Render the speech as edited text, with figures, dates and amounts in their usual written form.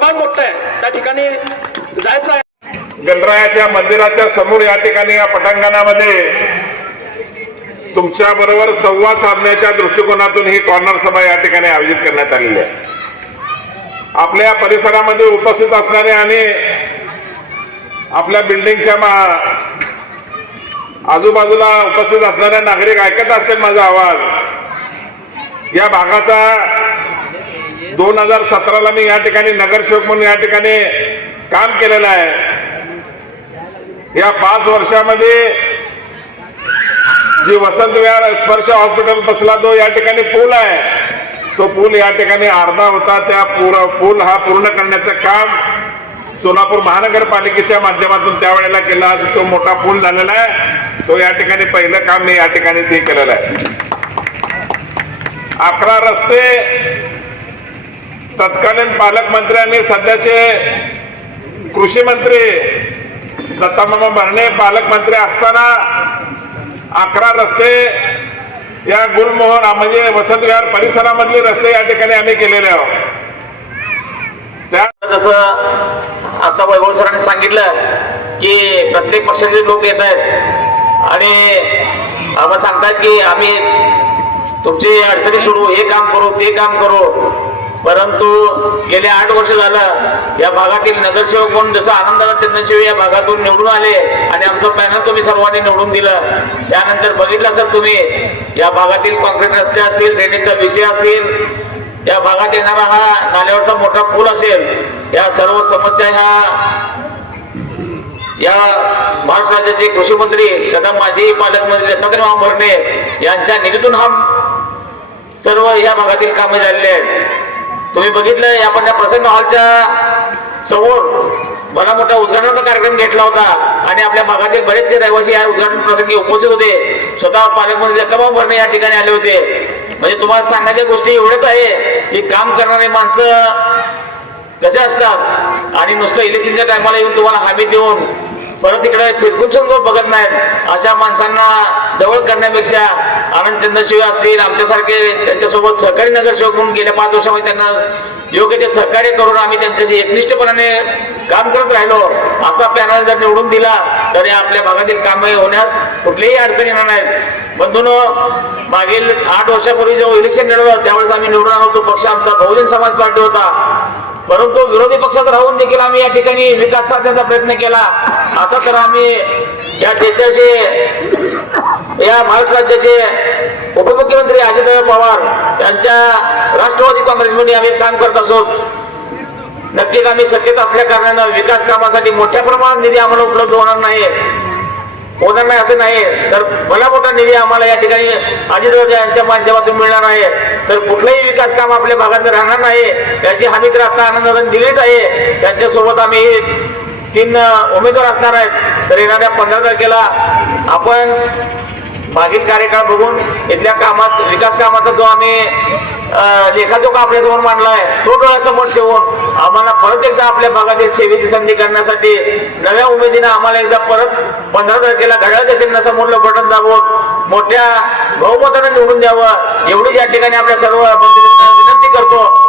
प्रभाग मोठा आहे, त्या ठिकाणी जायचं आहे. गणरायाच्या मंदिराच्या समोर या ठिकाणी या पटांगणामध्ये तुमच्या बरोबर संवाद साधण्याच्या दृष्टिकोनातून ही कॉर्नर सभा या ठिकाणी आयोजित करण्यात आलेली आहे. आपल्या परिसरामध्ये उपस्थित असणारे आणि आपल्या बिल्डिंगच्या आजूबाजूला उपस्थित असणारे नागरिक ऐकत असतील माझा आवाज. या भागाचा 2017ला मी या ठिकाणी नगरसेवक म्हणून या ठिकाणी काम केलेलं आहे. या 5 वर्षामध्ये जी वसंत विहार स्पर्श हॉस्पिटल बसला जो या ठिकाणी पूल आहे, तो पूल या ठिकाणी अर्धा होता. त्या पूल हा पूर्ण करण्याचं काम सोलापूर महानगरपालिकेच्या माध्यमातून त्यावेळेला केला. तो मोठा पूल झालेला आहे. तो या ठिकाणी पहिलं काम मी या ठिकाणी ते केलेलं आहे. 11 रस्ते तत्कालीन पालकमंत्र्यांनी, सध्याचे कृषी मंत्री दत्तामामा भरणे पालकमंत्री असताना 11 रस्ते या गुलमोहर म्हणजे वसंत विहार परिसरामधले रस्ते या ठिकाणी आम्ही केलेले आहोत. त्या जसं आता वैभव सरांनी सांगितलं की प्रत्येक पक्षाचे लोक येत आहेत आणि आम्हाला सांगतात की आम्ही तुमची अडचणी सोडवू, हे काम करू ते काम करू. परंतु गेले 8 वर्ष झालं या भागातील नगरसेवक म्हणून जसं आनंदाला चंदनशिव या भागातून निवडून आले आणि आमचं पॅनल तुम्ही सर्वांनी निवडून दिलं. त्यानंतर बघितलं सर तुम्ही या भागातील कॉन्क्रीट रस्ते असतील, ड्रेनेजचा विषय असतील, या भागात येणारा हा नाल्यावरचा मोठा पूल असेल, या सर्व समस्या या महाराष्ट्र राज्याचे कृषी मंत्री तथा माजी पालकमंत्री दत्तात्रय भरणे यांच्या निधीतून हा सर्व या भागातील कामे झालेले आहेत. तुम्ही बघितलं आपण त्या प्रसन्न हॉलच्या समोर बरा मोठा उद्घाटनाचा कार्यक्रम घेतला होता आणि आपल्या भागातील बरेचसे रहिवासी या उद्घाटन प्रसंगी उपस्थित होते. स्वतः पालकमंत्री दत्तात्रय भरणे या ठिकाणी आले होते. म्हणजे तुम्हाला सांगण्याच्या गोष्टी एवढ्याच आहे की काम करणारे माणसं कसे असतात आणि नुसतं इलेक्शनच्या टायमाला येऊन तुम्हाला हमी देऊन परत इकडे फिरकून समोर बघत नाहीत. अशा माणसांना जवळ करण्यापेक्षा आनंद चंद्रशिव असतील आमच्यासारखे त्यांच्यासोबत सहकारी नगरसेवक म्हणून गेल्या 5 वर्षामध्ये त्यांना योग्य ते सहकार्य करून आम्ही त्यांच्याशी एकनिष्ठपणाने काम करत राहिलो. असा पॅनल जर निवडून दिला तर आपल्या भागातील कामे होण्यास कुठलीही अडचण येणार नाहीत. बंधूंनो, मागील 8 वर्षापूर्वी जेव्हा इलेक्शन लढवलं त्यावेळेस आम्ही निवडून आलो. तो पक्ष आमचा बहुजन समाज पार्टी होता. परंतु विरोधी पक्षात राहून देखील आम्ही या ठिकाणी विकास साधण्याचा प्रयत्न केला. आता तर आम्ही या देशाचे या महाराष्ट्र राज्याचे उपमुख्यमंत्री अजितदादा पवार यांच्या राष्ट्रवादी काँग्रेसमध्ये आम्ही काम करत असो. नक्कीच आम्ही सत्तेत असल्या कारणानं विकास कामासाठी मोठ्या प्रमाणात निधी आम्हाला उपलब्ध होणार नाही असं नाही. तर भला मोठा निधी आम्हाला या ठिकाणी अजितदादा यांच्या माध्यमातून मिळणार आहे. तर कुठलंही विकास काम आपल्या भागात राहणार नाही याची हमी तर आता आनंदाने दिलीच आहे. त्यांच्यासोबत आम्ही 3 उमेदवार असणार आहेत. तर येणाऱ्या 15 तारखेला आपण मागील कार्यकाळ बघून इथल्या कामात विकास कामाचा जो आम्ही लेखाजोखा आपल्यासमोर मांडला आहे तो डोळ्यासमोर ठेवून आम्हाला परत एकदा आपल्या भागातील सेवेची संधी करण्यासाठी नव्या उमेदीनं आम्हाला एकदा परत 15 तारखेला घड्याळाच्या चिन्हासमोरलं बटन दाबून मोठ्या बहुमताने निवडून द्यावं एवढी या ठिकाणी आपल्या सर्व बंधूंना विनंती करतो.